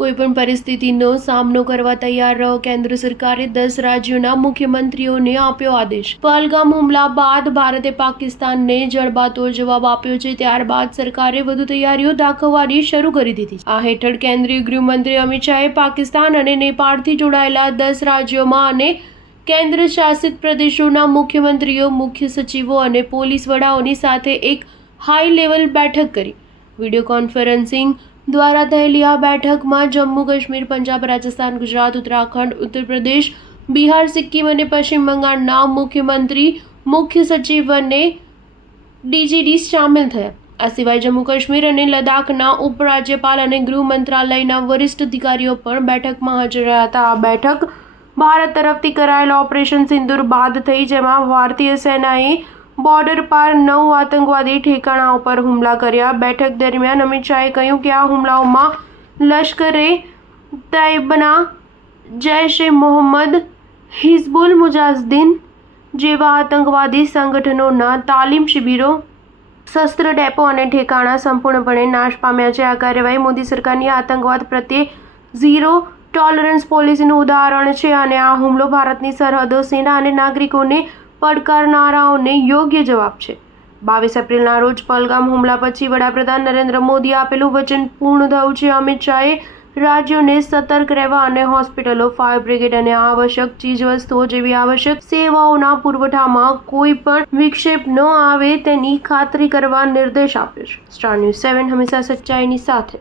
કોઈપણ પરિસ્થિતિનો સામનો કરવા તૈયાર રહો. કેન્દ્ર સરકારે 10 રાજ્યોના મુખ્યમંત્રીઓને આપ્યો આદેશ. પહલગામ હુમલા બાદ ભારતે પાકિસ્તાનને જડબાતોડ જવાબ આપ્યો છે. ત્યારબાદ સરકારે વધુ તૈયારીઓ દાખવવાની શરૂ કરી દીધી. આ હેઠળ કેન્દ્રીય ગૃહમંત્રી અમિત શાહે પાકિસ્તાન અને નેપાળથી જોડાયેલા 10 રાજ્યોમાં અને કેન્દ્ર શાસિત પ્રદેશોના મુખ્યમંત્રીઓ, મુખ્ય સચિવો અને પોલીસ વડાઓની સાથે એક હાઈ લેવલ બેઠક કરી. વિડીયો કોન્ફરન્સિંગ દ્વારા થયેલી આ બેઠકમાં જમ્મુ કાશ્મીર, પંજાબ, રાજસ્થાન, ગુજરાત, ઉત્તરાખંડ, ઉત્તર પ્રદેશ, બિહાર, સિક્કિમ અને પશ્ચિમ બંગાળના મુખ્યમંત્રી, મુખ્ય સચિવ અને ડીજીડી સામેલ થયા. આ સિવાય જમ્મુ કાશ્મીર અને લદ્દાખના ઉપરાજ્યપાલ અને ગૃહ મંત્રાલયના વરિષ્ઠ અધિકારીઓ પણ બેઠકમાં હાજર રહ્યા હતા. આ બેઠક ભારત તરફથી કરાયેલા ઓપરેશન સિંદૂર બાદ થઈ, જેમાં ભારતીય સેનાએ બોર્ડર પાર 9 આતંકવાદી ઠેકાણા ઉપર હુમલા કર્યા. બેઠક દરમિયાન અમિત શાહે કહ્યું કે આ હુમલાઓમાં લશ્કર-એ-તૈયબના, જૈશ-એ-મોહમ્મદ, હિઝબુલ મુજાહિદીન જેવા આતંકવાદી સંગઠનોના તાલીમ શિબિરો, શસ્ત્ર ડેપો અને ઠેકાણા સંપૂર્ણપણે નાશ પામ્યા છે. આ કાર્યવાહી મોદી સરકારની આતંકવાદ પ્રત્યે ઝીરો ટોલરન્સ પોલિસીનું ઉદાહરણ છે અને આ હુમલો ભારતની સરહદો, સેના અને નાગરિકોને પડકારનારાઓને યોગ્ય જવાબ છે. 22 એપ્રિલના રોજ પહલગામ હુમલા પછી વડાપ્રધાન નરેન્દ્ર મોદીએ આપેલું વચન પૂર્ણ થયું છે. અમિત શાહે રાજ્યોને સતર્ક રહેવા અને હોસ્પિટલો, ફાયર બ્રિગેડ અને આવશ્યક ચીજવસ્તુઓ જેવી આવશ્યક સેવાઓના પુરવઠામાં કોઈ પણ વિક્ષેપ ન આવે તેની ખાતરી કરવા નિર્દેશ આપ્યો છે. સ્ટાર ન્યૂઝ 7 હંમેશા સચ્ચાઈની સાથે.